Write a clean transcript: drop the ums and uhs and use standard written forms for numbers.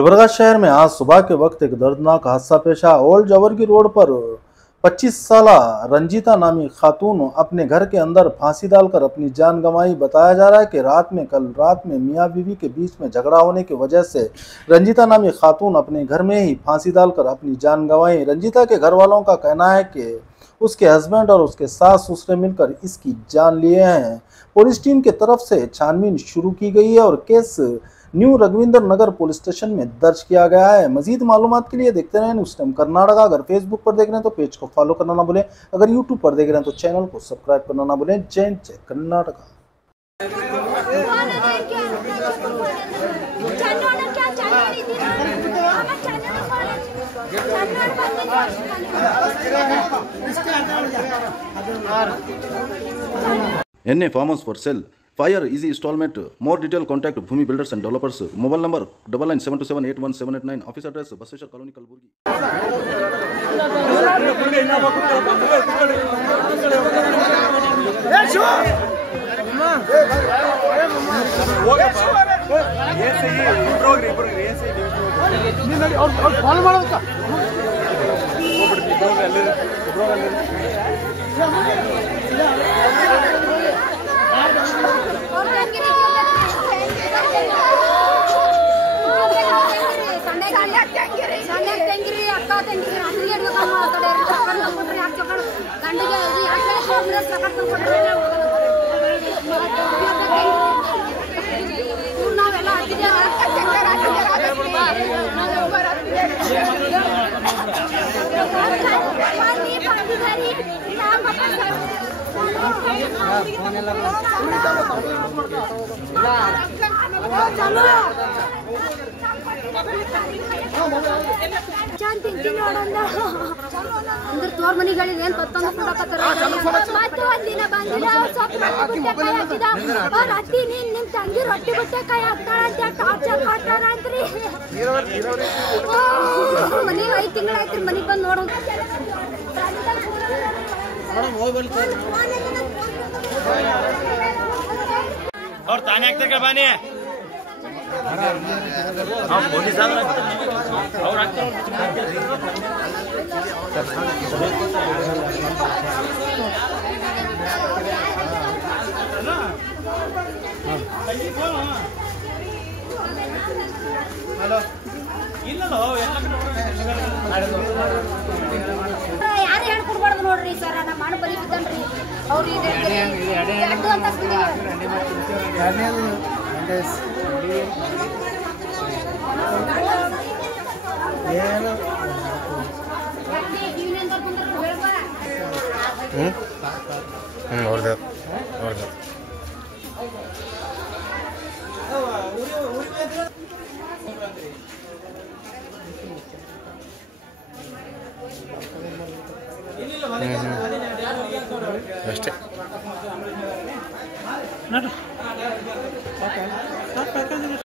गुलबर्गा शहर में आज सुबह के वक्त एक दर्दनाक हादसा पेश आया। ओल्ड जवर्गी रोड पर 25 साल रंजीता नामी खातून अपने घर के अंदर फांसी डालकर अपनी जान गंवाई। बताया जा रहा है कि कल रात में मियां बीवी के बीच में झगड़ा होने की वजह से रंजीता नामी खातून अपने घर में ही फांसी डालकर अपनी जान गंवाई। रंजीता के घर वालों का कहना है कि उसके हस्बैंड और उसके सास ससुर मिलकर इसकी जान लिए हैं। पुलिस टीम की तरफ से छानबीन शुरू की गई है और केस न्यू रघुविंदर नगर पुलिस स्टेशन में दर्ज किया गया है। मजीद मालूमात के लिए देखते रहें न्यूज़ टाइम कर्नाटका। अगर फेसबुक पर देख रहे हैं तो पेज को फॉलो करना ना भूलें। अगर यूट्यूब पर देख रहे हैं तो चैनल को सब्सक्राइब करना ना भूलें। जय Karnataka. NA Farmers for sale. Fire easy installment. More detail contact Bhumi Builders and Developers. Mobile number 9972781789. Office address Basveshwar Colony, Kalburgi. अंदर तोर मनिगळि ಏನು ತತ್ತಂದು ಕೊಡಕತ್ತರ ಮತ್ತೆ ಒಂದಿನ ಬಂದಿಲ್ಲ ಸ್ವಲ್ಪ ಬಿಟ್ಟೆ ಕೈ ಹಾಕಿದ ಅವ್ರ ಅತ್ತಿ ನಿನ್ನ ತಂಗಿ ರೊಟ್ಟಿ ಬಿಟ್ಟೆ ಕೈ ಹಾಕ್ತಾಳ ಅಂತ ಟಾರ್ಚರ್ ಮಾಡ್ತಾರ ಅಂತ್ರಿ ಮನೆಗೆ 5 ತಿಂಗಳಾಯ್ತು ಮನೆಗೆ ಬಂದು ನೋಡು और ताने एकते के बानी हम बोली साहब और आते हेलो ಇಲ್ಲಲೋ ಯಾರು ಹೇಳಿ ಕೊಡಬಾರ್ದು ನೋಡ್ರಿ ಸರ್ ನಾನು ಮಾಡು ಬಲಿ ಬಿದ್ದನ್ರಿ ಅವ್ರು ಇದೆ ಅಡ್ಡು ಅಂತ ಅಷ್ಟೇ